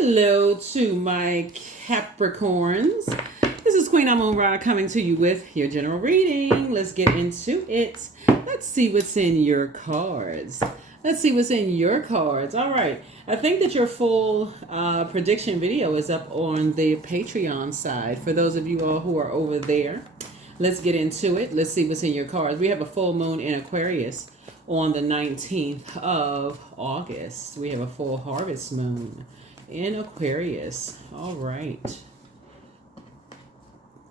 Hello to my Capricorns. This is Queen Amun Ra coming to you with your general reading. Let's get into it. Let's see what's in your cards. Let's see what's in your cards. All right. I think that your full prediction video is up on the Patreon side. For those of you all who are over there, let's get into it. Let's see what's in your cards. We have a full moon in Aquarius on the 19th of August. We have a full harvest moon in Aquarius. All right.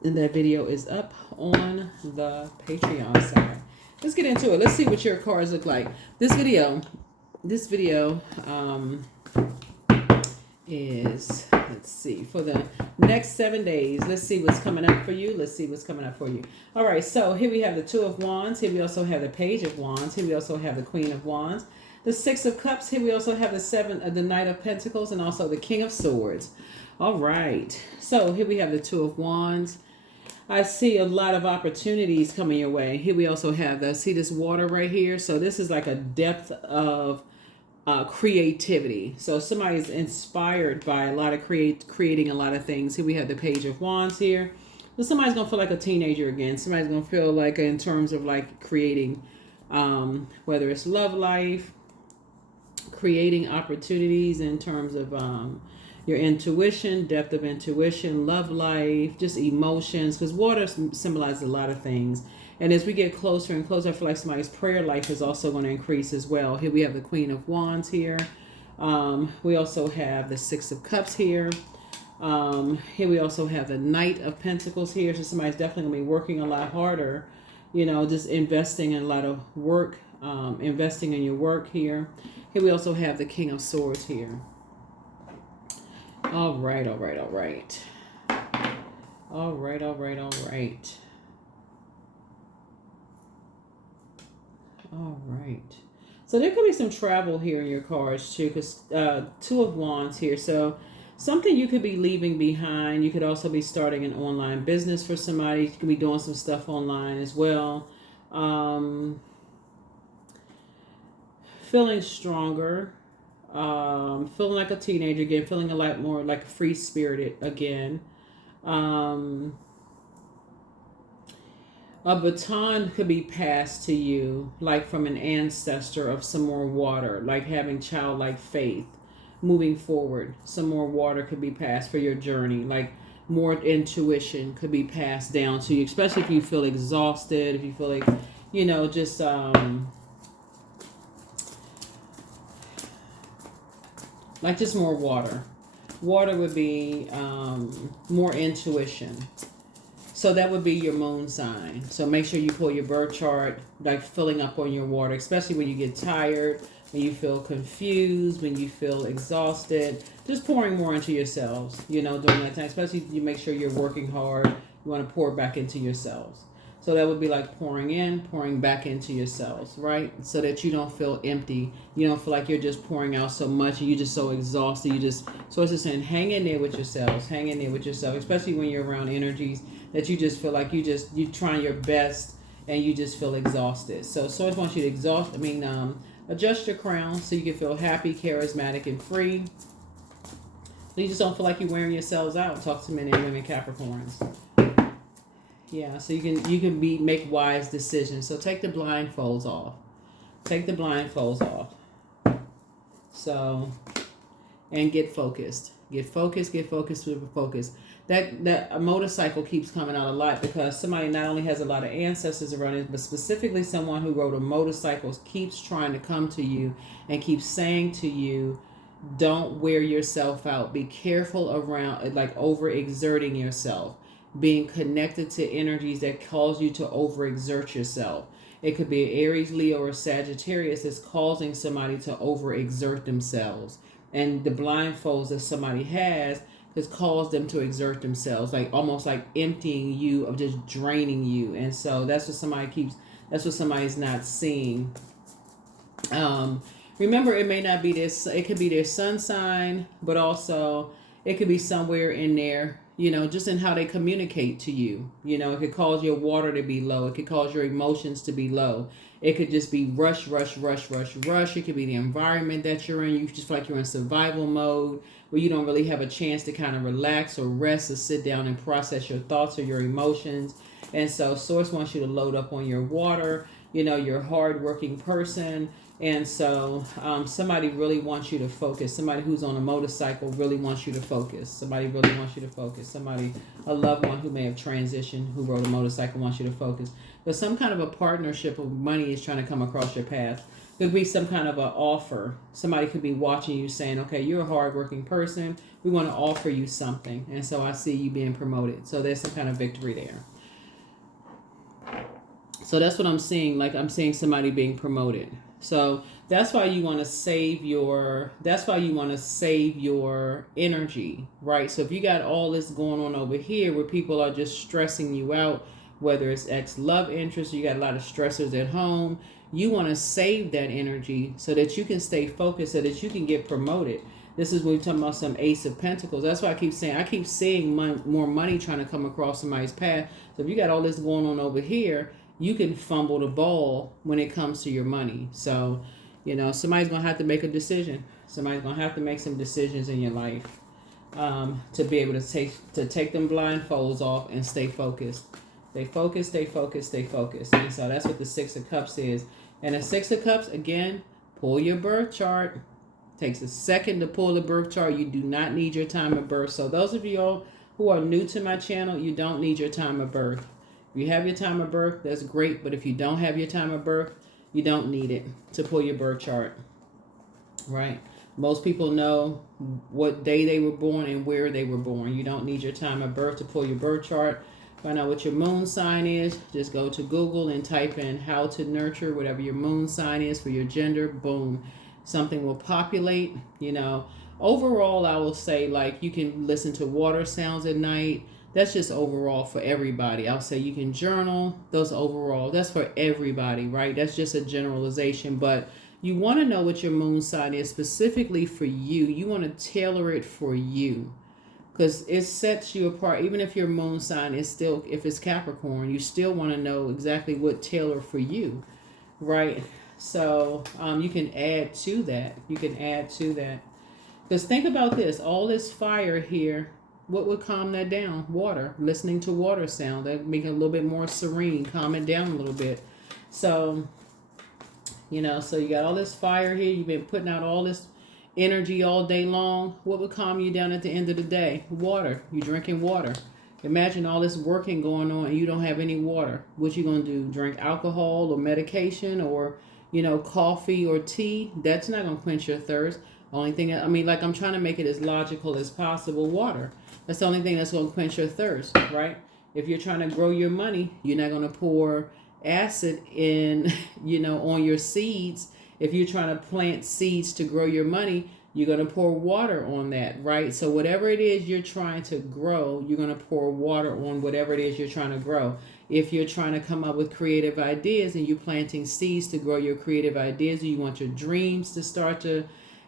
And that video is up on the Patreon side. Let's get into it. Let's see what your cards look like. This video is, let's see, for the next 7 days. Let's see what's coming up for you. Let's see what's coming up for you. All right, so here we have the Two of Wands. Here we also have the Page of Wands. Here we also have the Queen of Wands. The Six of Cups. Here we also have the Knight of Pentacles, and also the King of Swords. All right, so here we have the Two of Wands. I see a lot of opportunities coming your way. Here we also have see this water right here. So this is like a depth of creativity. So somebody's inspired by a lot of creating a lot of things. Here we have the Page of Wands here. So somebody's gonna feel like a teenager again. Somebody's gonna feel like in terms of like creating, whether it's love life, creating opportunities in terms of your intuition, depth of intuition, love life, just emotions, because water symbolizes a lot of things. And as we get closer and closer, I feel like somebody's prayer life is also going to increase as well. Here we have the Queen of Wands here. We also have the Six of Cups here. Here we also have the Knight of Pentacles here. So somebody's definitely going to be working a lot harder, you know, just investing in a lot of work, investing in your work here. Here we also have the King of Swords here. All right. All right. So there could be some travel here in your cards too, because Two of Wands here. So something you could be leaving behind. You could also be starting an online business for somebody. You could be doing some stuff online as well. Feeling stronger. Feeling like a teenager again, feeling a lot more like free-spirited again. A baton could be passed to you, like from an ancestor of some more water, like having childlike faith, moving forward. Some more water could be passed for your journey, like more intuition could be passed down to you, especially if you feel exhausted, if you feel like, you know, just like just more water. Water would be more intuition. So that would be your moon sign. So make sure you pull your birth chart, like filling up on your water, especially when you get tired, when you feel confused, when you feel exhausted. Just pouring more into yourselves, you know, during that time. Especially if you make sure you're working hard. You want to pour back into yourselves. So that would be like pouring in, pouring back into yourselves, right? So that you don't feel empty. You don't feel like you're just pouring out so much and you're just so exhausted. So it's just saying, hang in there with yourselves. Hang in there with yourself, especially when you're around energies that you just feel like you're trying your best and you just feel exhausted. So Source wants you to adjust your crown so you can feel happy, charismatic, and free. So you just don't feel like you're wearing yourselves out. Talk to men and women Capricorns. Yeah, so you can make wise decisions. So take the blindfolds off. Take the blindfolds off. So, and get focused. Get focused. That a motorcycle keeps coming out a lot because somebody not only has a lot of ancestors around it, but specifically someone who rode a motorcycle keeps trying to come to you and keeps saying to you, don't wear yourself out. Be careful around like overexerting yourself. Being connected to energies that cause you to overexert yourself. It could be Aries, Leo, or Sagittarius that's causing somebody to overexert themselves. And the blindfolds that somebody has caused them to exert themselves, like almost like emptying you, of just draining you. And so that's what somebody's not seeing. Remember, it may not be this, it could be their sun sign, but also it could be somewhere in there, you know, just in how they communicate to you. You know, it could cause your water to be low. It could cause your emotions to be low. It could just be rush, rush, rush, rush, rush. It could be the environment that you're in. You just feel like you're in survival mode where you don't really have a chance to kind of relax or rest or sit down and process your thoughts or your emotions. And so Source wants you to load up on your water. You know, you're a hardworking person. And so somebody really wants you to focus. Somebody who's on a motorcycle really wants you to focus. Somebody really wants you to focus. Somebody, a loved one who may have transitioned, who rode a motorcycle, wants you to focus. But some kind of a partnership of money is trying to come across your path. Could be some kind of an offer. Somebody could be watching you saying, okay, you're a hardworking person. We want to offer you something. And so I see you being promoted. So there's some kind of victory there. So that's what I'm seeing. Like I'm seeing somebody being promoted. So that's why you want to save your, energy, right? So if you got all this going on over here where people are just stressing you out, whether it's ex-love interest, you got a lot of stressors at home, you want to save that energy so that you can stay focused, so that you can get promoted. This is when we're talking about some Ace of Pentacles. That's why I keep seeing more money trying to come across somebody's path. So if you got all this going on over here, you can fumble the ball when it comes to your money. So, you know, somebody's going to have to make a decision. Somebody's going to have to make some decisions in your life to be able to take them blindfolds off and stay focused. Stay focused, stay focused, stay focused. And so that's what the Six of Cups is. And the Six of Cups, again, pull your birth chart. Takes a second to pull the birth chart. You do not need your time of birth. So those of you all who are new to my channel, you don't need your time of birth. If you have your time of birth, that's great. But if you don't have your time of birth, you don't need it to pull your birth chart, right? Most people know what day they were born and where they were born. You don't need your time of birth to pull your birth chart. Find out what your moon sign is. Just go to Google and type in how to nurture, whatever your moon sign is for your gender. Boom. Something will populate, you know. Overall, I will say, like, you can listen to water sounds at night. That's just overall for everybody. I'll say you can journal. Those overall. That's for everybody, right? That's just a generalization. But you want to know what your moon sign is specifically for you. You want to tailor it for you because it sets you apart. Even if your moon sign is still, if it's Capricorn, you still want to know exactly what tailor for you, right? So you can add to that. You can add to that. Because think about this. All this fire here. What would calm that down? Water. Listening to water sound. That make it a little bit more serene. Calm it down a little bit. So, you know, so you got all this fire here. You've been putting out all this energy all day long. What would calm you down at the end of the day? Water. You're drinking water. Imagine all this working going on and you don't have any water. What you going to do? Drink alcohol or medication or, you know, coffee or tea? That's not going to quench your thirst. Only thing, I mean, like I'm trying to make it as logical as possible. Water. That's the only thing that's going to quench your thirst, right? If you're trying to grow your money, you're not going to pour acid in, you know, on your seeds. If you're trying to plant seeds to grow your money, you're going to pour water on that, right? So whatever it is you're trying to grow, you're going to pour water on whatever it is you're trying to grow. If you're trying to come up with creative ideas and you're planting seeds to grow your creative ideas, or you want your dreams to start to,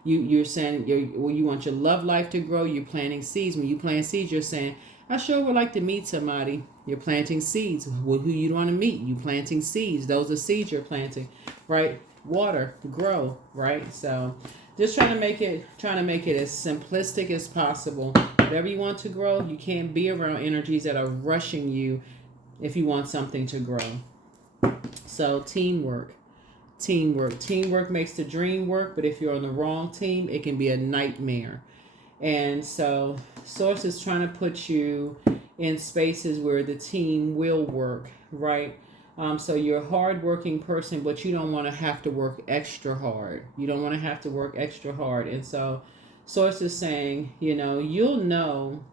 you're saying you want your love life to grow, you're planting seeds. When you plant seeds, you're saying, I sure would like to meet somebody. You're planting seeds. Who you want to meet? You planting seeds. Those are seeds you're planting, right? Water, grow, right? So just trying to make it as simplistic as possible. Whatever you want to grow, you can't be around energies that are rushing you if you want something to grow. So teamwork. Teamwork makes the dream work, but if you're on the wrong team, it can be a nightmare. And so Source is trying to put you in spaces where the team will work, right? So you're a hardworking person, but you don't want to have to work extra hard. You don't want to have to work extra hard. And so Source is saying, you know, you'll know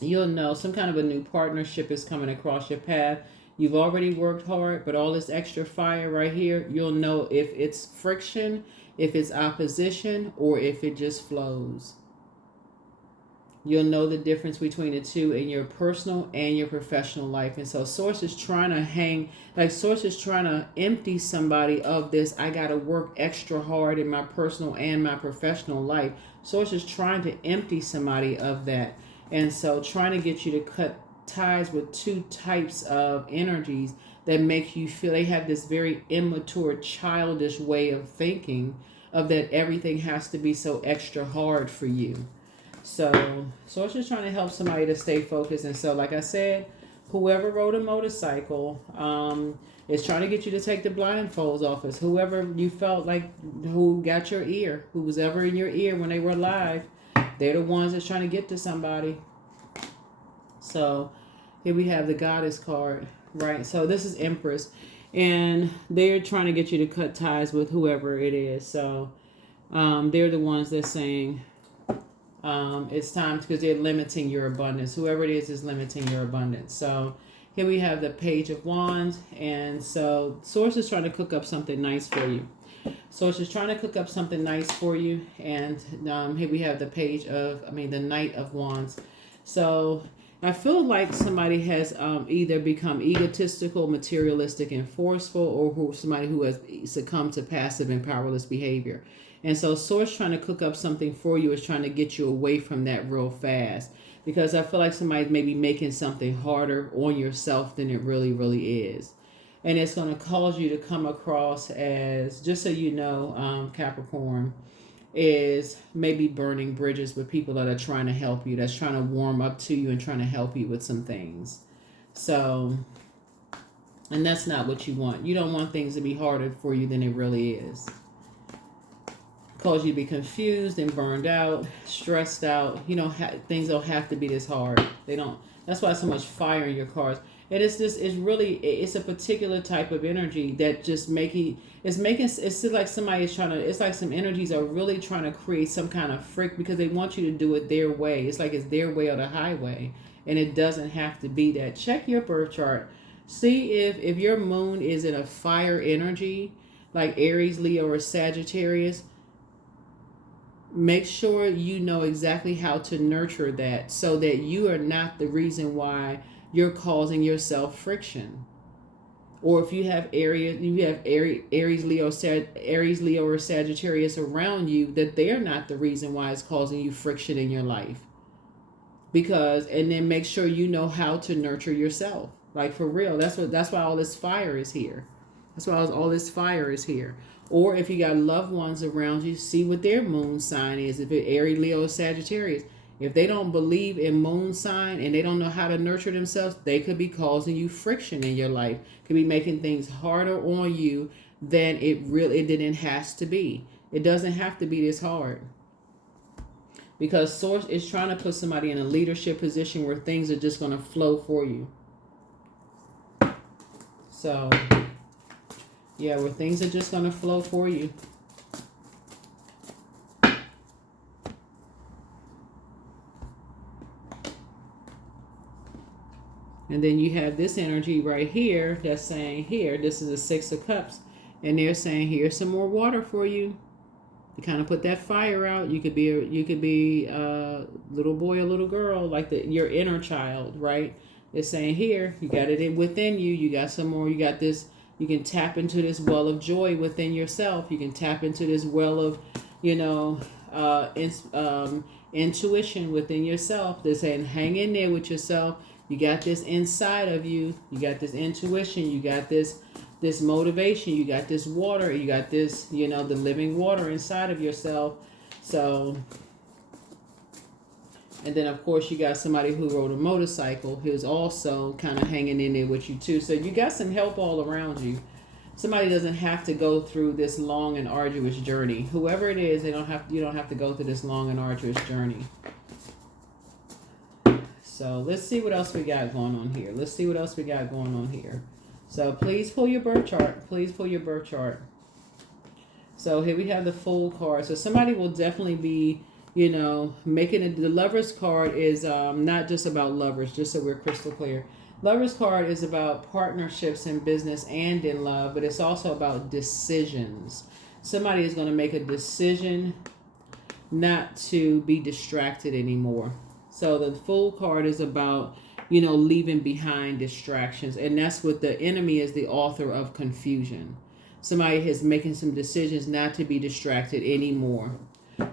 some kind of a new partnership is coming across your path. You've already worked hard, but all this extra fire right here, you'll know if it's friction, if it's opposition, or if it just flows. You'll know the difference between the two in your personal and your professional life. And so Source is trying to Source is trying to empty somebody of this. I got to work extra hard in my personal and my professional life. Source is trying to empty somebody of that. And so trying to get you to cut ties with two types of energies that make you feel, they have this very immature, childish way of thinking of that everything has to be so extra hard for you. So it's just trying to help somebody to stay focused. And so, like I said, whoever rode a motorcycle is trying to get you to take the blindfolds off us. Whoever you felt like who got your ear, who was ever in your ear when they were alive, they're the ones that's trying to get to somebody. So here we have the Goddess card, right? So this is Empress, and they're trying to get you to cut ties with whoever it is. So they're the ones that's saying it's time, because they're limiting your abundance. Whoever it is limiting your abundance. So here we have the Page of Wands, and so Source is trying to cook up something nice for you. Source is trying to cook up something nice for you, and here we have the the Knight of Wands. So I feel like somebody has either become egotistical, materialistic, and forceful, or somebody who has succumbed to passive and powerless behavior. And so Source trying to cook up something for you is trying to get you away from that real fast. Because I feel like somebody's maybe making something harder on yourself than it really, really is. And it's going to cause you to come across as, just so you know, Capricorn, is maybe burning bridges with people that are trying to help you, that's trying to warm up to you and trying to help you with some things. So, and that's not what you want. You don't want things to be harder for you than it really is. Cause you to be confused and burned out, stressed out. You know, things don't have to be this hard. They don't. That's why so much fire in your cards. And it's a particular type of energy that just it's like somebody is trying to, it's like some energies are really trying to create some kind of because they want you to do it their way. It's like it's their way or the highway. And it doesn't have to be that. Check your birth chart. See if your moon is in a fire energy, like Aries, Leo, or Sagittarius. Make sure you know exactly how to nurture that so that you are not the reason why you're causing yourself friction. Or if you have Aries, Leo, or Sagittarius around you, that they're not the reason why it's causing you friction in your life. And then make sure you know how to nurture yourself. Like, for real. That's why all this fire is here. That's why all this fire is here. Or if you got loved ones around you, see what their moon sign is. If it's Aries, Leo, or Sagittarius, if they don't believe in moon sign and they don't know how to nurture themselves, they could be causing you friction in your life. Could be making things harder on you than it has to be. It doesn't have to be this hard. Because Source is trying to put somebody in a leadership position where things are just going to flow for you. So, yeah, where things are just going to flow for you. And then you have this energy right here that's saying here, this is the Six of Cups. And they're saying, here's some more water for you. You kind of put that fire out. You could be a little boy or little girl, like your inner child, right? It's saying here, you got it within you. You got some more. You got this. You can tap into this well of joy within yourself. You can tap into this well of, intuition within yourself. They're saying, hang in there with yourself. You got this inside of you. You got this intuition. You got this motivation. You got this water. You got this, the living water inside of yourself. So, and then of course you got somebody who rode a motorcycle who's also kind of hanging in there with you too. So you got some help all around you. Somebody doesn't have to go through this long and arduous journey. Whoever it is, you don't have to go through this long and arduous journey. So let's see what else we got going on here. So please pull your birth chart. So here we have the Fool card. So somebody will definitely be, making it. The Lover's card is not just about lovers, just so we're crystal clear. Lover's card is about partnerships in business and in love, but it's also about decisions. Somebody is going to make a decision not to be distracted anymore. So the Fool card is about, leaving behind distractions. And that's what the enemy is, the author of confusion. Somebody is making some decisions not to be distracted anymore.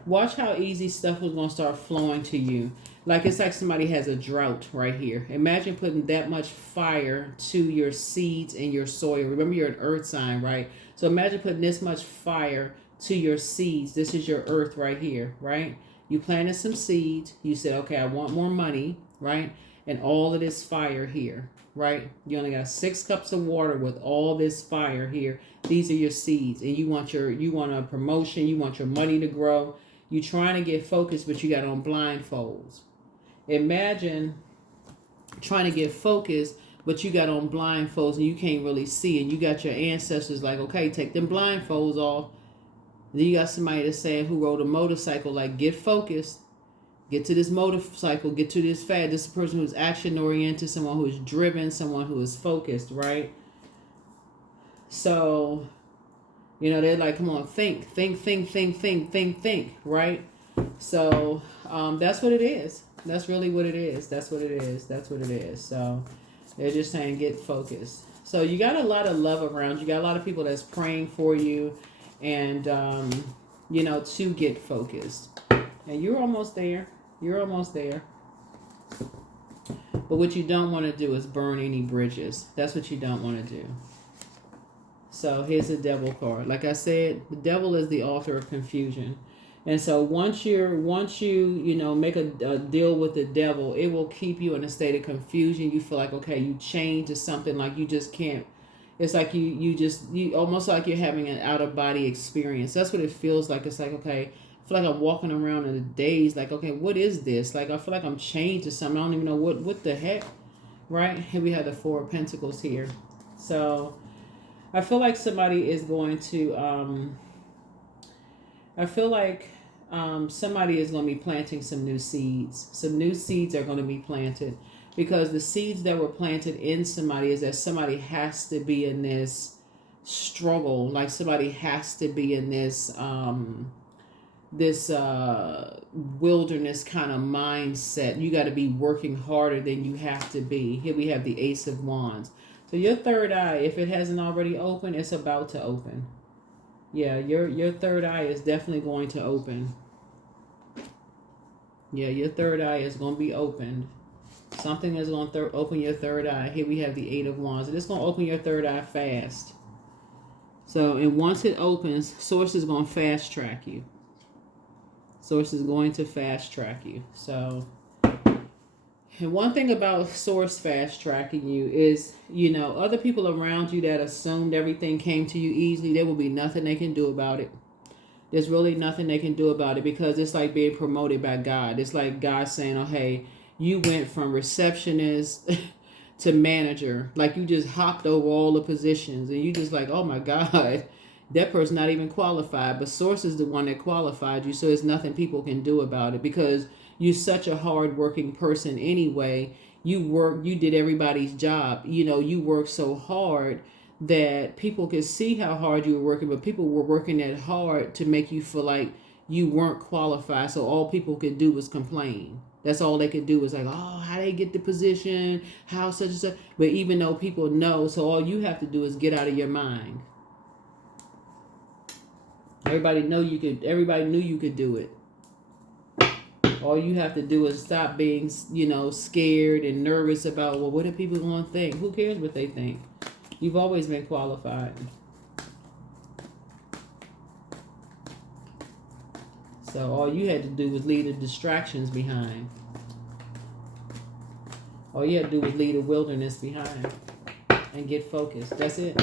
Watch how easy stuff is going to start flowing to you. Like it's like somebody has a drought right here. Imagine putting that much fire to your seeds and your soil. Remember, you're an earth sign, right? So imagine putting this much fire to your seeds. This is your earth right here, right? You planted some seeds. You said, okay, I want more money, right? And all of this fire here, right? You only got 6 cups of water with all this fire here. These are your seeds, and you want a promotion. You want your money to grow. You're trying to get focused, but you got on blindfolds. Imagine trying to get focused, but you got on blindfolds and you can't really see. And you got your ancestors like, okay, take them blindfolds off. And then you got somebody that's saying who rode a motorcycle, like, get focused. Get to this motorcycle. Get to this fad. This is a person who's action oriented, someone who is driven, someone who is focused, right? So, they're like, come on, think, right? So that's what it is. That's really what it is. That's what it is. That's what it is. So they're just saying get focused. So you got a lot of love around you. You got a lot of people that's praying for you and, to get focused. And you're almost there. You're almost there. But what you don't want to do is burn any bridges. That's what you don't want to do. So here's the devil card. Like I said, the devil is the author of confusion. And so once you make a deal with the devil, it will keep you in a state of confusion. You feel like, okay, you change to something like you just can't. It's like you almost like you're having an out of body experience. That's what it feels like. It's like, okay, I feel like I'm walking around in a daze. Like, okay, what is this? Like, I feel like I'm changed to something. I don't even know what the heck, right? Here we have the 4 of Pentacles here. So I feel like somebody is going to, somebody is going to be planting some new seeds. Some new seeds are going to be planted because the seeds that were planted in somebody is that somebody has to be in this struggle. Like somebody has to be in this, wilderness kind of mindset. You got to be working harder than you have to be. Here we have the Ace of Wands. So your third eye, if it hasn't already opened, it's about to open. Yeah, your third eye is definitely going to open. Yeah, your third eye is going to be opened. Something is going to open your third eye. Here we have the 8 of Wands. And it's going to open your third eye fast. So, and once it opens, Source is going to fast track you. Source is going to fast track you. So, and one thing about Source fast tracking you is, other people around you that assumed everything came to you easily, there will be nothing they can do about it. There's really nothing they can do about it because it's like being promoted by God. It's like God saying, oh, hey, you went from receptionist to manager. Like you just hopped over all the positions and you just like, oh my God, that person's not even qualified. But Source is the one that qualified you. So there's nothing people can do about it because you're such a hard-working person anyway. You did everybody's job. You work so hard that people could see how hard you were working, but people were working that hard to make you feel like you weren't qualified. So all people could do was complain. That's all they could do was like, oh, how they get the position, how such and such. But even though people know, so all you have to do is get out of your mind. Everybody knew you could do it. All you have to do is stop being, scared and nervous about, well, what are people going to think? Who cares what they think? You've always been qualified. So all you had to do was leave the distractions behind. All you had to do was leave the wilderness behind and get focused. That's it.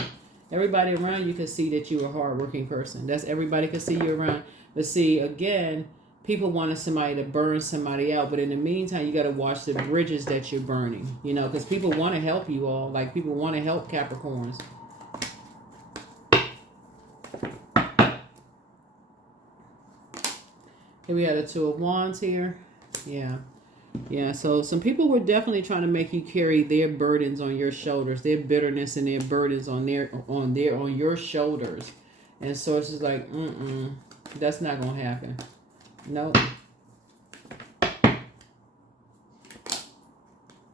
Everybody around you could see that you're a hardworking person. Everybody could see you around. But see, again, people wanted somebody to burn somebody out. But in the meantime, you got to watch the bridges that you're burning. Because people want to help you all. Like people want to help Capricorns. Here we have the 2 of Wands here. Yeah, so some people were definitely trying to make you carry their burdens on your shoulders, their bitterness and their burdens on your shoulders. And Source is like, that's not gonna happen. Nope.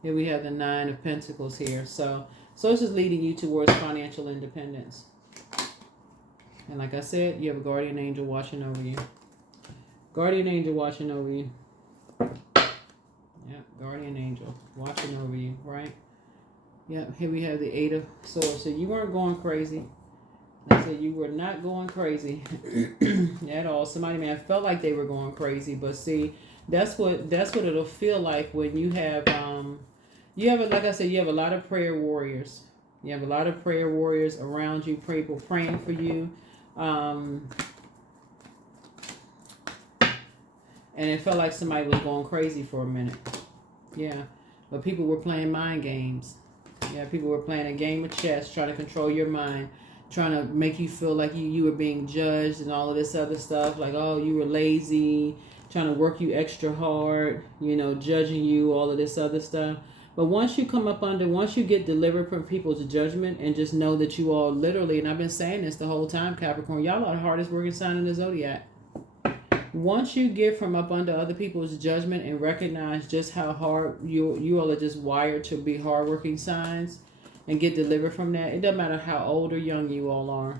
Here we have the 9 of Pentacles here. So Source is leading you towards financial independence. And like I said, you have a guardian angel watching over you. Guardian angel watching over you. Yep, guardian angel watching over you, right? Yep, here we have the Eight of Swords. So you weren't going crazy. I said you were not going crazy at all. Somebody may have felt like they were going crazy, but see, that's what it'll feel like when you have like I said, you have a lot of prayer warriors. You have a lot of prayer warriors around you, people praying for you. And it felt like somebody was going crazy for a minute. Yeah. But people were playing mind games. Yeah, people were playing a game of chess, trying to control your mind, trying to make you feel like you were being judged and all of this other stuff. Like, oh, you were lazy, trying to work you extra hard, judging you, all of this other stuff. But once you get delivered from people's judgment and just know that you all literally, and I've been saying this the whole time, Capricorn, y'all are the hardest working sign in the zodiac. Once you get from up under other people's judgment and recognize just how hard you all are just wired to be hardworking signs and get delivered from that, it doesn't matter how old or young you all are.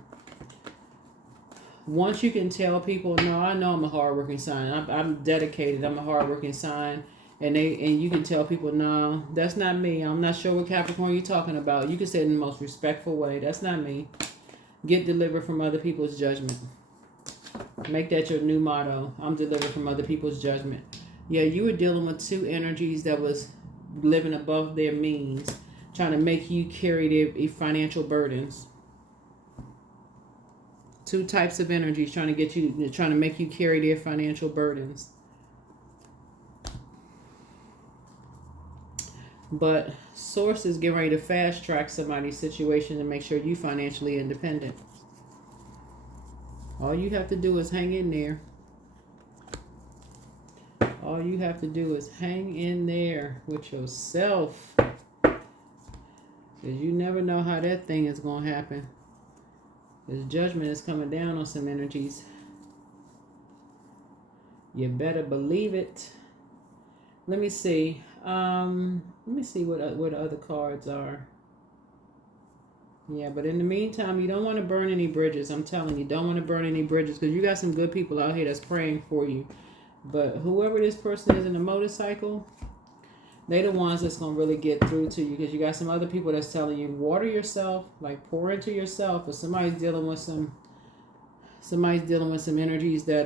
Once you can tell people, no, I know I'm a hardworking sign. I'm dedicated. I'm a hardworking sign. And you can tell people, no, that's not me. I'm not sure what Capricorn you're talking about. You can say it in the most respectful way. That's not me. Get delivered from other people's judgment. Make that your new motto. I'm delivered from other people's judgment. Yeah, you were dealing with two energies that was living above their means, trying to make you carry their financial burdens. Two types of energies trying to make you carry their financial burdens. But Source is getting ready to fast track somebody's situation to make sure you financially independent. All you have to do is hang in there. All you have to do is hang in there with yourself. Because you never know how that thing is going to happen. This judgment is coming down on some energies. You better believe it. Let me see. What other cards are. Yeah, but in the meantime, you don't want to burn any bridges. I'm telling you, don't want to burn any bridges because you got some good people out here that's praying for you. But whoever this person is in the motorcycle, they the ones that's going to really get through to you because you got some other people that's telling you, water yourself, like pour into yourself. But somebody's dealing with some energies that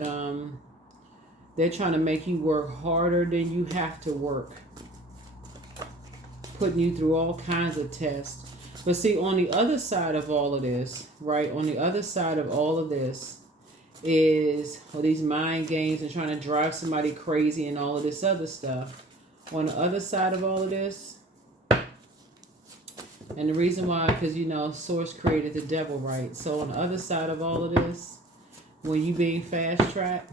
they're trying to make you work harder than you have to work. Putting you through all kinds of tests. But see, on the other side of all of this, right? On the other side of all of this is these mind games and trying to drive somebody crazy and all of this other stuff. On the other side of all of this, and the reason why, because, Source created the devil, right? So on the other side of all of this, when you being fast-tracked,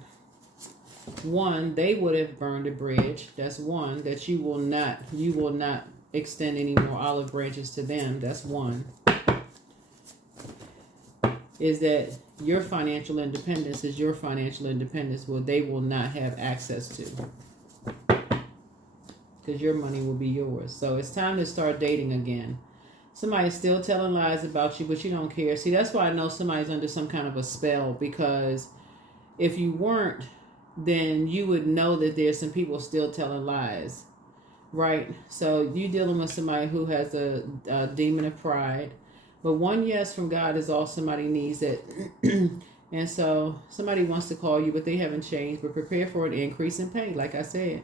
one, they would have burned a bridge. That's one, that you will not extend any more olive branches to them. That's one. Is that your financial independence is your financial independence where they will not have access to. Because your money will be yours. So it's time to start dating again. Somebody's still telling lies about you, but you don't care. See, that's why I know somebody's under some kind of a spell, because if you weren't, then you would know that there's some people still telling lies. Right? So you dealing with somebody who has a demon of pride. But one yes from God is all somebody needs. It. And so somebody wants to call you, but they haven't changed. But prepare for an increase in pay, like I said.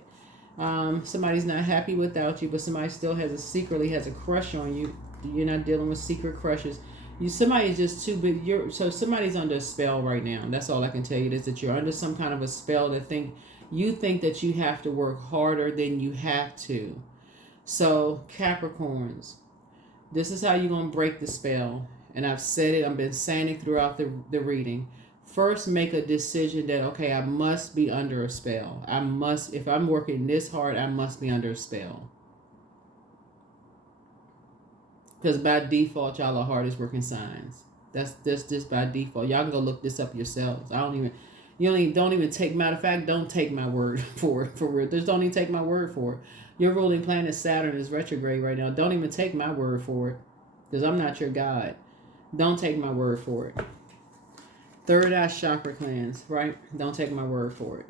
Somebody's not happy without you, but somebody still secretly has a crush on you. You're not dealing with secret crushes. Somebody's just too big. So somebody's under a spell right now. That's all I can tell you, is that you're under some kind of a spell you think that you have to work harder than you have to. So Capricorns, this is how you're going to break the spell. And I've said it, I've been saying it throughout the reading. First, make a decision that, okay, I must be under a spell. If I'm working this hard, I must be under a spell. Because by default, y'all are hardest working signs. That's just by default. Y'all can go look this up yourselves. Don't even take, matter of fact, don't take my word for it, for real. Just don't even take my word for it. Your ruling planet Saturn is retrograde right now. Don't even take my word for it, because I'm not your God. Don't take my word for it. Third eye chakra cleanse, right? Don't take my word for it.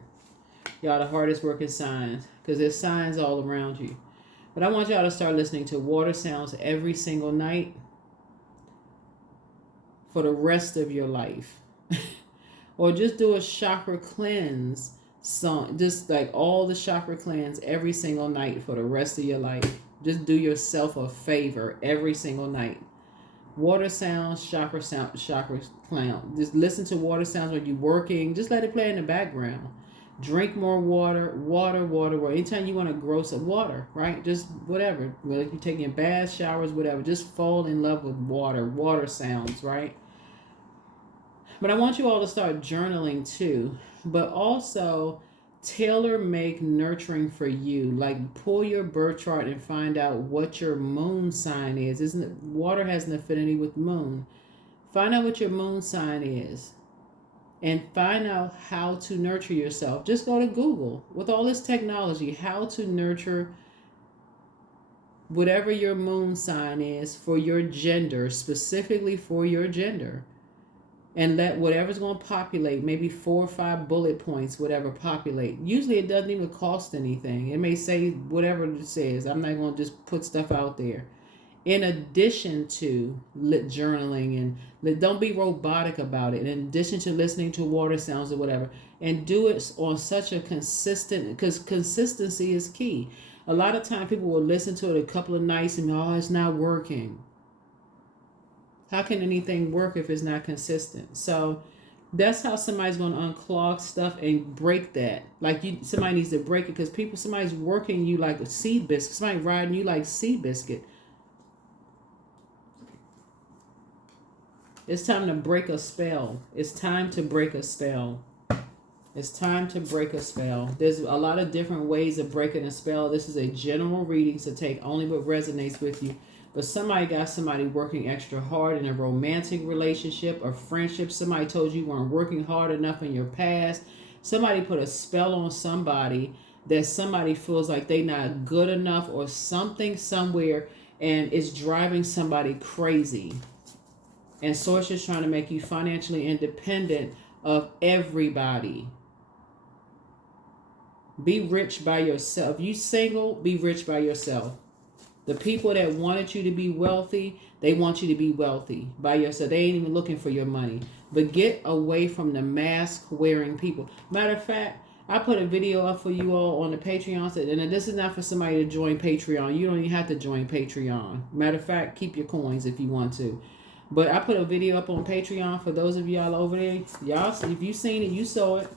Y'all the hardest working signs because there's signs all around you. But I want y'all to start listening to water sounds every single night for the rest of your life. Or just do a chakra cleanse song. Just like all the chakra cleanse every single night for the rest of your life. Just do yourself a favor every single night. Water sounds, chakra clown. Just listen to water sounds when you're working. Just let it play in the background. Drink more water. Anytime you want to grow some water, right? Just whatever. Whether you're taking baths, showers, whatever. Just fall in love with water. Water sounds, right? But I want you all to start journaling too. But also tailor make nurturing for you. Like pull your birth chart and find out what your moon sign is. Isn't it? Water has an affinity with moon. Find out what your moon sign is. And find out how to nurture yourself. Just go to Google. With all this technology, how to nurture whatever your moon sign is for your gender, specifically for your gender. And let whatever's going to populate, maybe 4 or 5 bullet points, whatever, populate. Usually it doesn't even cost anything. It may say whatever it says. I'm not going to just put stuff out there. In addition to journaling, and don't be robotic about it. In addition to listening to water sounds or whatever, and do it on such a consistent, because consistency is key. A lot of time people will listen to it a couple of nights and it's not working. How can anything work if it's not consistent? So that's how somebody's going to unclog stuff and break that. Like somebody needs to break it because somebody's working you like a seed biscuit. Somebody riding you like seed biscuit. It's time to break a spell. It's time to break a spell. It's time to break a spell. There's a lot of different ways of breaking a spell. This is a general reading, so take only what resonates with you. But somebody got somebody working extra hard in a romantic relationship or friendship. Somebody told you weren't working hard enough in your past. Somebody put a spell on somebody that somebody feels like they're not good enough or something somewhere, and it's driving somebody crazy. And Source is trying to make you financially independent of everybody. Be rich by yourself. If you single, be rich by yourself. The people that wanted you to be wealthy, they want you to be wealthy by yourself. They ain't even looking for your money. But get away from the mask wearing people. Matter of fact, I put a video up for you all on the Patreon. And this is not for somebody to join Patreon. You don't even have to join Patreon. Matter of fact, keep your coins if you want to. But I put a video up on Patreon for those of y'all over there. Y'all, if you seen it, you saw it.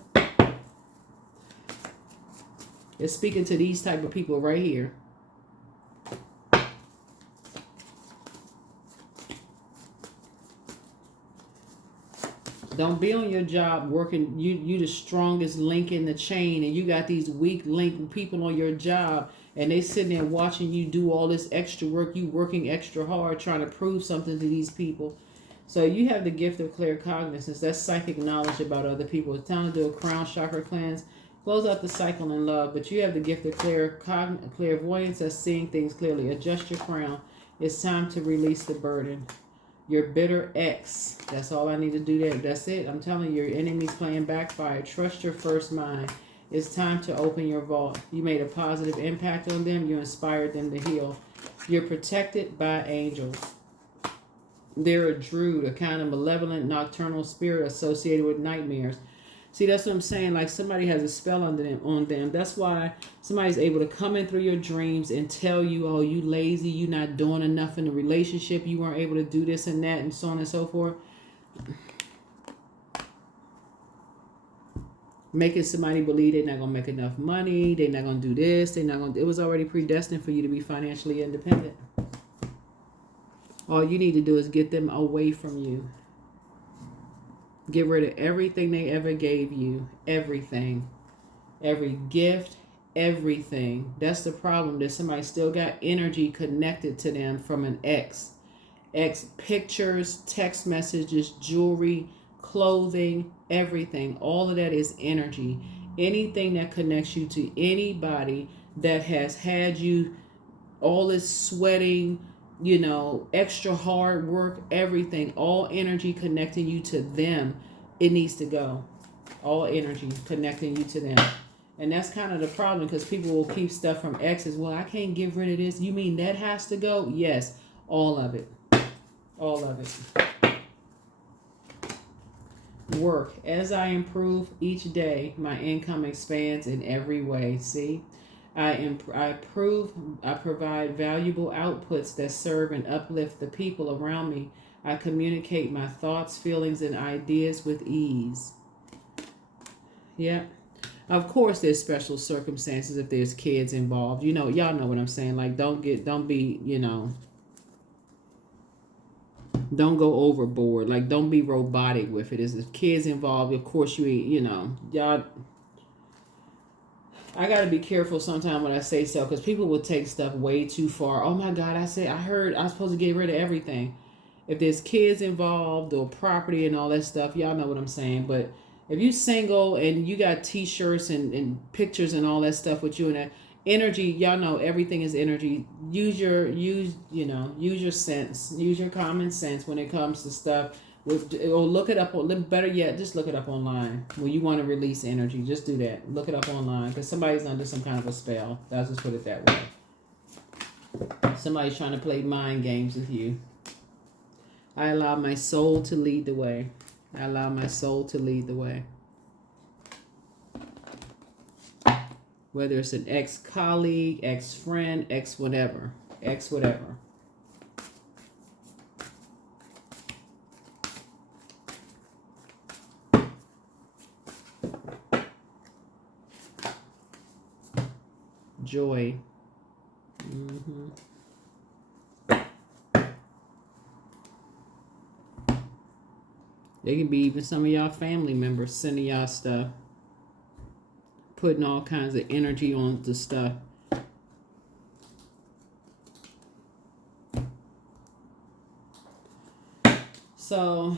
It's speaking to these type of people right here. Don't be on your job working. You the strongest link in the chain, and you got these weak link people on your job, and they sitting there watching you do all this extra work. You working extra hard trying to prove something to these people. So you have the gift of claircognizance. That's psychic knowledge about other people. It's time to do a crown chakra cleanse. Close out the cycle in love. But you have the gift of clairvoyance. That's seeing things clearly. Adjust your crown. It's time to release the burden. Your bitter ex. That's all I need to do there. That's it. I'm telling you, your enemy's playing backfire. Trust your first mind. It's time to open your vault. You made a positive impact on them. You inspired them to heal. You're protected by angels. They're a druid, a kind of malevolent nocturnal spirit associated with nightmares. See, that's what I'm saying. Like somebody has a spell on them. That's why somebody's able to come in through your dreams and tell you, oh, you lazy, you not doing enough in the relationship, you weren't able to do this and that, and so on and so forth. Making somebody believe they're not going to make enough money, they're not going to do this, they're not going to... It was already predestined for you to be financially independent. All you need to do is get them away from you. Get rid of everything they ever gave you. Everything. Every gift. Everything. That's the problem. That somebody still got energy connected to them from an ex. Ex pictures, text messages, jewelry, clothing, everything. All of that is energy. Anything that connects you to anybody that has had you all this sweating, extra hard work, everything, all energy connecting you to them, it needs to go. All energy connecting you to them. And that's kind of the problem, because people will keep stuff from exes. Well, I can't get rid of this. You mean that has to go? Yes, all of it. All of it. Work. As I improve each day, my income expands in every way. See? I provide valuable outputs that serve and uplift the people around me. I communicate my thoughts, feelings, and ideas with ease. Yeah. Of course, there's special circumstances if there's kids involved. You know, y'all know what I'm saying. Like, don't be, don't go overboard. Like, don't be robotic with it. If kids involved, of course y'all. I got to be careful sometimes when I say so, because people will take stuff way too far. Oh my God, I heard I'm supposed to get rid of everything. If there's kids involved or property and all that stuff, y'all know what I'm saying. But if you single and you got t-shirts and pictures and all that stuff with you and that energy, y'all know everything is energy. Use your sense, use your common sense when it comes to stuff. Or look it up, or better yet, just look it up online. When you want to release energy, just do that. Look it up online, because somebody's under some kind of a spell. I'll just put it that way. Somebody's trying to play mind games with you. I allow my soul to lead the way. I allow my soul to lead the way. Whether it's an ex-colleague, ex-friend, ex-whatever. Ex-whatever. Joy. They can be even some of y'all family members sending y'all stuff, putting all kinds of energy on the stuff. So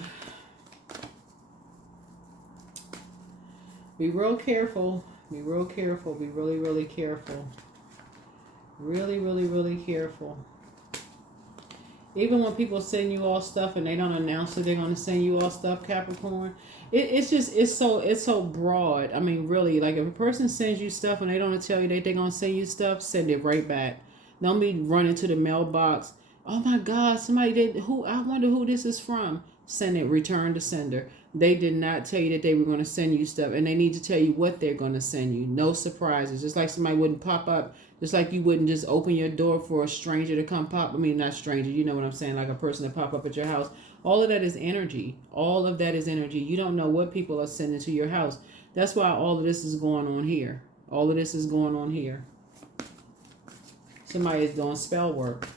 be real careful. Be real careful. Be really, really careful. Really, really, really careful. Even when people send you all stuff and they don't announce that they're going to send you all stuff, Capricorn, it's so broad. I mean, really, like if a person sends you stuff and they don't tell you that they're going to send you stuff, send it right back. Don't be running to the mailbox. Oh my God, somebody did I wonder who this is from. Send it, return to sender. They did not tell you that they were going to send you stuff, and they need to tell you what they're going to send you. No surprises. Just like somebody wouldn't pop up, just like you wouldn't just open your door for a stranger to come pop. I mean, not stranger, you know what I'm saying, like a person to pop up at your house. All of that is energy. All of that is energy. You don't know what people are sending to your house. That's why all of this is going on here. All of this is going on here. Somebody is doing spell work.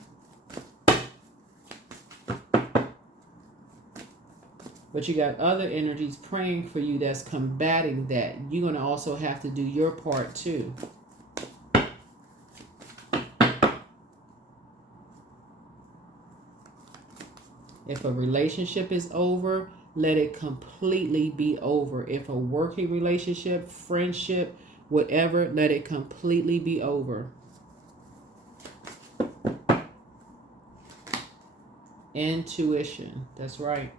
But you got other energies praying for you that's combating that. You're going to also have to do your part too. If a relationship is over, let it completely be over. If a working relationship, friendship, whatever, let it completely be over. Intuition. That's right.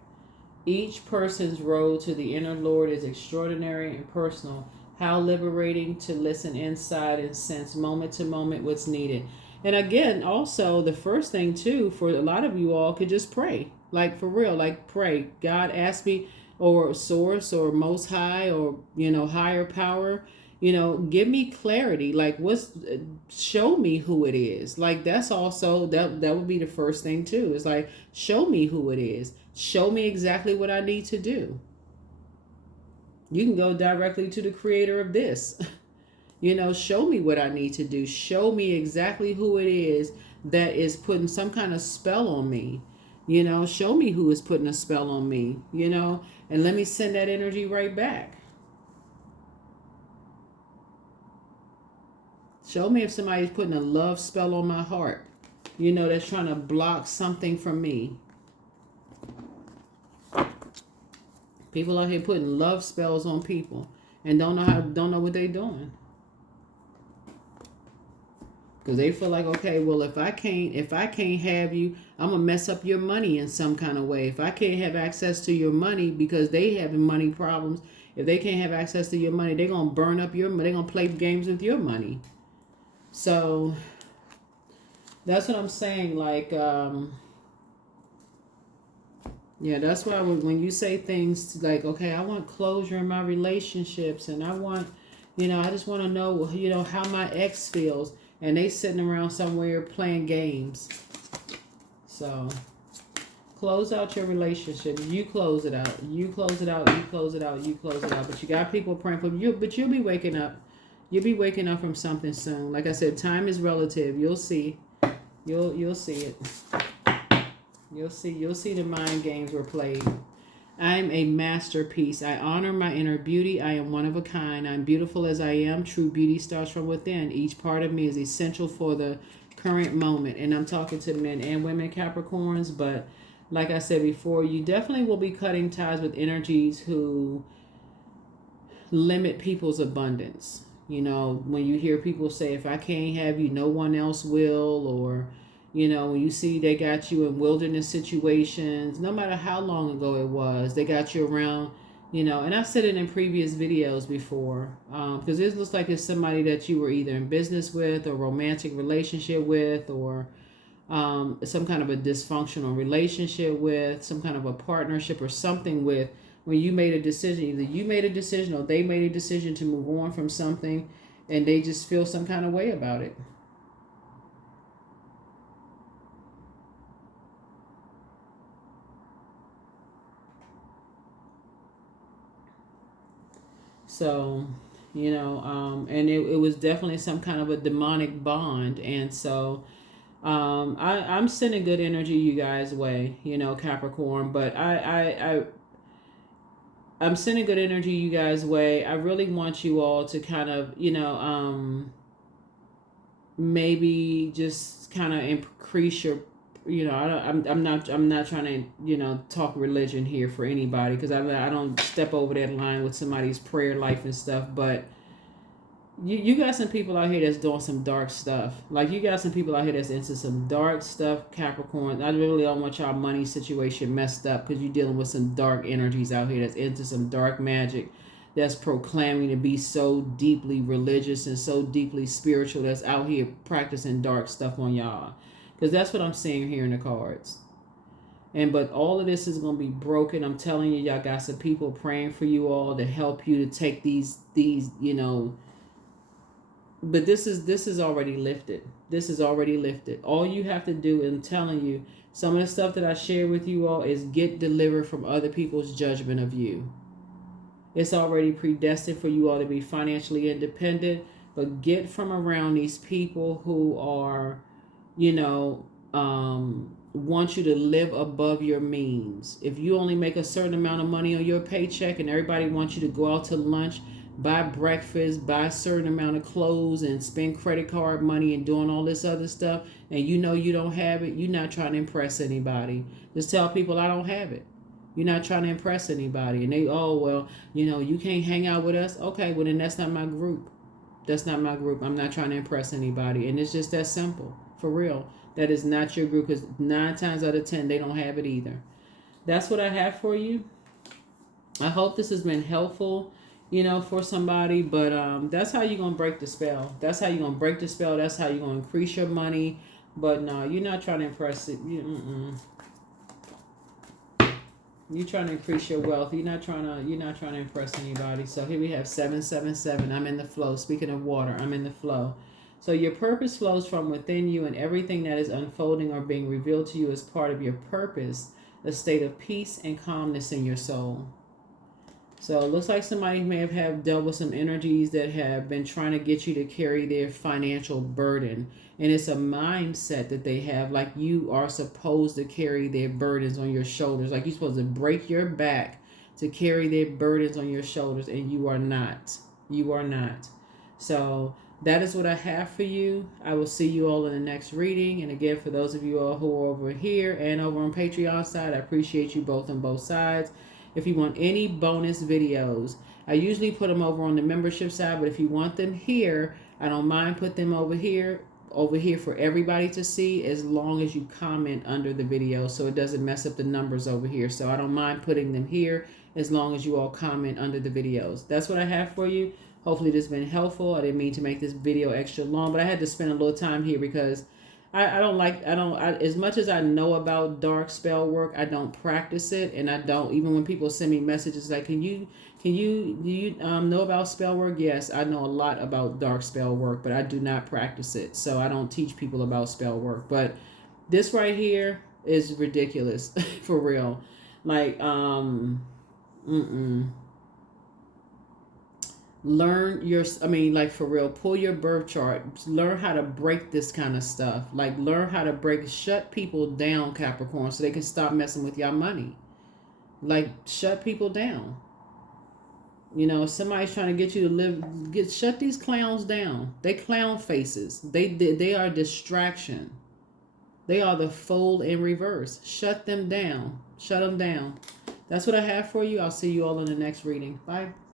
Each person's road to the inner Lord is extraordinary and personal. How liberating to listen inside and sense moment to moment what's needed. And again, also, the first thing too, for a lot of you all, could just pray. Like for real, like pray. God, ask me, or source, or most high, or, higher power, give me clarity. Like show me who it is. Like that's also, that would be the first thing too. It's like, show me who it is. Show me exactly what I need to do. You can go directly to the creator of this. Show me what I need to do. Show me exactly who it is that is putting some kind of spell on me. Show me who is putting a spell on me, and let me send that energy right back. Show me if somebody's putting a love spell on my heart, that's trying to block something from me. People out here putting love spells on people and don't know what they're doing. Because they feel like, okay, well, if I can't have you, I'm gonna mess up your money in some kind of way. If I can't have access to your money because they having money problems, If they can't have access to your money, they're going to burn up your money. They're going to play games with your money. So that's what I'm saying. Like, yeah, that's why when you say things like, okay, I want closure in my relationships, and I want, I just want to know, how my ex feels, and they sitting around somewhere playing games. So close out your relationship. You close it out. You close it out. You close it out. You close it out. But you got people praying for you. But you'll be waking up. You'll be waking up from something soon. Like I said, time is relative. You'll see. You'll see it. You'll see the mind games were played. I am a masterpiece. I honor my inner beauty. I am one of a kind. I'm beautiful as I am. True beauty starts from within. Each part of me is essential for the current moment. And I'm talking to men and women Capricorns, but like I said before, you definitely will be cutting ties with energies who limit people's abundance. When you hear people say, if I can't have you, no one else will, or when you see they got you in wilderness situations, no matter how long ago it was, they got you around, and I've said it in previous videos before, because it looks like it's somebody that you were either in business with or romantic relationship with, or some kind of a dysfunctional relationship with, some kind of a partnership or something with, when you made a decision, either you made a decision or they made a decision to move on from something, and they just feel some kind of way about it. So, and it was definitely some kind of a demonic bond. And so I'm sending good energy you guys' way, Capricorn, but I'm sending good energy you guys' way. I really want you all to kind of, maybe just kind of increase your, I'm not trying to, talk religion here for anybody, because I don't step over that line with somebody's prayer life and stuff, but you got some people out here that's doing some dark stuff. Like, you got some people out here that's into some dark stuff, Capricorn. I really don't want y'all money situation messed up, because you're dealing with some dark energies out here that's into some dark magic, that's proclaiming to be so deeply religious and so deeply spiritual, that's out here practicing dark stuff on y'all. Because that's what I'm seeing here in the cards. But all of this is going to be broken. I'm telling you, y'all got some people praying for you all to help you to take these, but this is already lifted. This is already lifted. All you have to do, I'm telling you, some of the stuff that I share with you all is get delivered from other people's judgment of you. It's already predestined for you all to be financially independent, but get from around these people who are, want you to live above your means. If you only make a certain amount of money on your paycheck and everybody wants you to go out to lunch, buy breakfast, buy a certain amount of clothes, and spend credit card money and doing all this other stuff, and you don't have it, you're not trying to impress anybody. Just tell people, I don't have it. You're not trying to impress anybody. And they, you can't hang out with us. Okay, well then that's not my group. That's not my group. I'm not trying to impress anybody. And it's just that simple. For real. That is not your group, because 9 times out of 10, they don't have it either. That's what I have for you. I hope this has been helpful, for somebody. But that's how you're going to break the spell. That's how you're going to break the spell. That's how you're going to increase your money. But no, you're not trying to impress it. You're trying to increase your wealth. You're not trying to impress anybody. So here we have 777. I'm in the flow. Speaking of water, I'm in the flow. So your purpose flows from within you, and everything that is unfolding or being revealed to you is part of your purpose, a state of peace and calmness in your soul. So it looks like somebody may have dealt with some energies that have been trying to get you to carry their financial burden. And it's a mindset that they have, like you are supposed to carry their burdens on your shoulders. Like you're supposed to break your back to carry their burdens on your shoulders, and you are not. You are not. So that is what I have for you. I will see you all in the next reading. And again, for those of you all who are over here and over on Patreon side, I appreciate you both on both sides. If you want any bonus videos, I usually put them over on the membership side, but if you want them here, I don't mind put them over here for everybody to see, as long as you comment under the video so it doesn't mess up the numbers over here. So I don't mind putting them here as long as you all comment under the videos. That's what I have for you. Hopefully this has been helpful. I didn't mean to make this video extra long, but I had to spend a little time here because as much as I know about dark spell work, I don't practice it. And I don't, even when people send me messages like, do you know about spell work? Yes, I know a lot about dark spell work, but I do not practice it. So I don't teach people about spell work. But this right here is ridiculous for real. Like, learn your, like for real, pull your birth chart, learn how to break this kind of stuff. Like, learn how to shut people down, Capricorn, so they can stop messing with your money. Like, shut people down. You know, if somebody's trying to get you to shut these clowns down. They clown faces. They are distraction. They are the fold in reverse. Shut them down. Shut them down. That's what I have for you. I'll see you all in the next reading. Bye.